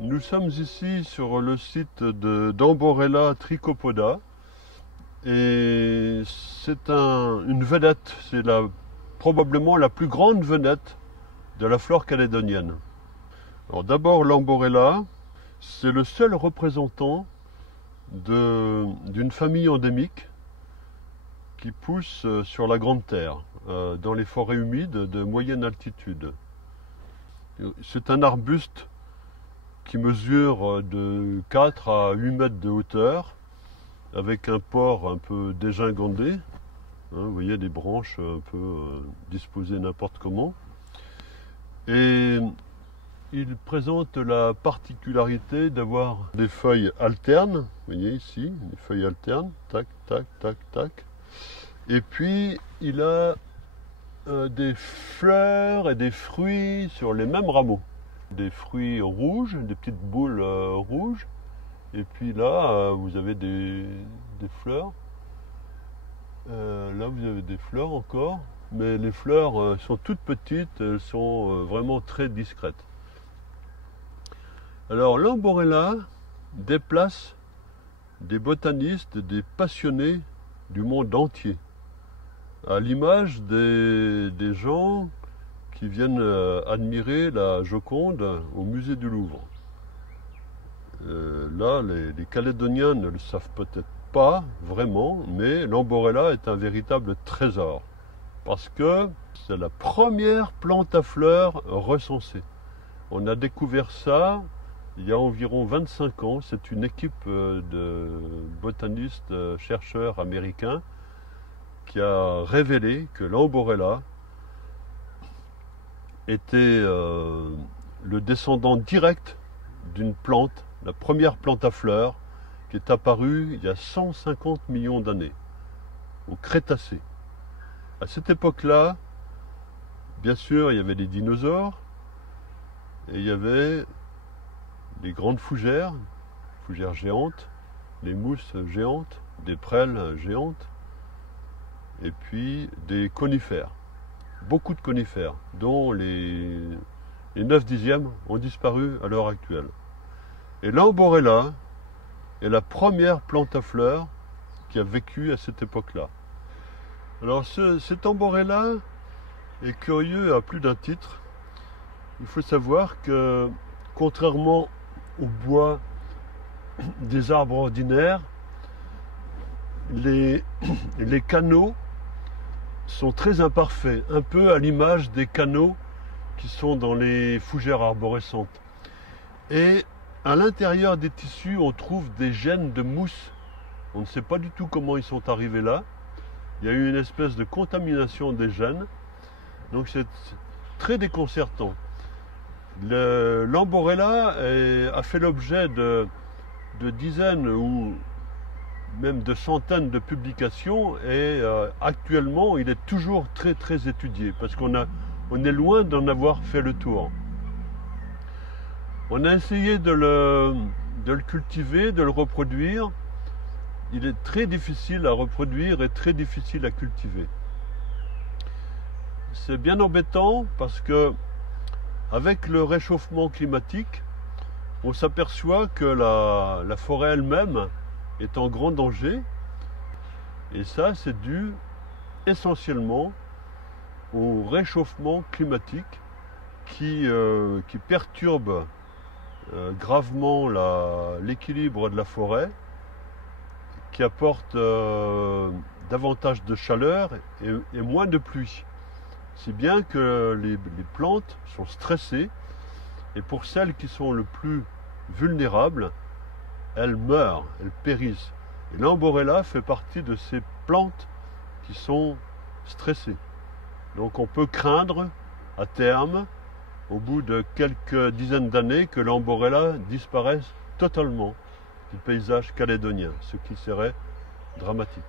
Nous sommes ici sur le site d'Amborella trichopoda et c'est une vedette, probablement la plus grande vedette de la flore calédonienne. Alors d'abord l'Amborella, c'est le seul représentant d'une famille endémique qui pousse sur la Grande Terre, dans les forêts humides de moyenne altitude. C'est un arbuste qui mesure de 4 à 8 mètres de hauteur, avec un port un peu dégingandé. Vous voyez des branches un peu disposées n'importe comment. Et il présente la particularité d'avoir des feuilles alternes. Vous voyez ici, des feuilles alternes, tac, tac, tac, tac. Et puis il a des fleurs et des fruits sur les mêmes rameaux. Des fruits rouges, des petites boules rouges. Et puis là, vous avez des fleurs. Là, vous avez des fleurs encore. Mais les fleurs sont toutes petites, elles sont vraiment très discrètes. Alors, l'Amborella déplace des botanistes, des passionnés du monde entier. À l'image des gens qui viennent admirer la Joconde au musée du Louvre. Là, les Calédoniens ne le savent peut-être pas vraiment, mais l'Amborella est un véritable trésor. Parce que c'est la première plante à fleurs recensée. On a découvert ça il y a environ 25 ans. C'est une équipe de botanistes, chercheurs américains qui a révélé que l'Amborella était le descendant direct d'une plante, la première plante à fleurs, qui est apparue il y a 150 millions d'années, au Crétacé. À cette époque-là, bien sûr, il y avait les dinosaures, et il y avait les grandes fougères géantes, les mousses géantes, des prêles géantes, et puis des conifères. Beaucoup de conifères, dont les 9 dixièmes ont disparu à l'heure actuelle. Et l'Amborella est la première plante à fleurs qui a vécu à cette époque-là. Alors cet Amborella est curieux à plus d'un titre. Il faut savoir que, contrairement au bois des arbres ordinaires, les canaux sont très imparfaits, un peu à l'image des canaux qui sont dans les fougères arborescentes. Et à l'intérieur des tissus, on trouve des gènes de mousse. On ne sait pas du tout comment ils sont arrivés là. Il y a eu une espèce de contamination des gènes. Donc c'est très déconcertant. L'Amborella a fait l'objet de dizaines ou même de centaines de publications et actuellement il est toujours très très étudié parce qu'on est loin d'en avoir fait le tour. On a essayé de le cultiver, de le reproduire. Il est très difficile à reproduire et très difficile à cultiver. C'est bien embêtant parce que avec le réchauffement climatique, on s'aperçoit que la forêt elle-même est en grand danger, et ça c'est dû essentiellement au réchauffement climatique qui perturbe gravement l'équilibre de la forêt, qui apporte davantage de chaleur et moins de pluie. Si bien que les plantes sont stressées, et pour celles qui sont le plus vulnérables, elles meurent, elles périssent. Et l'Amborella fait partie de ces plantes qui sont stressées. Donc on peut craindre à terme, au bout de quelques dizaines d'années, que l'Amborella disparaisse totalement du paysage calédonien, ce qui serait dramatique.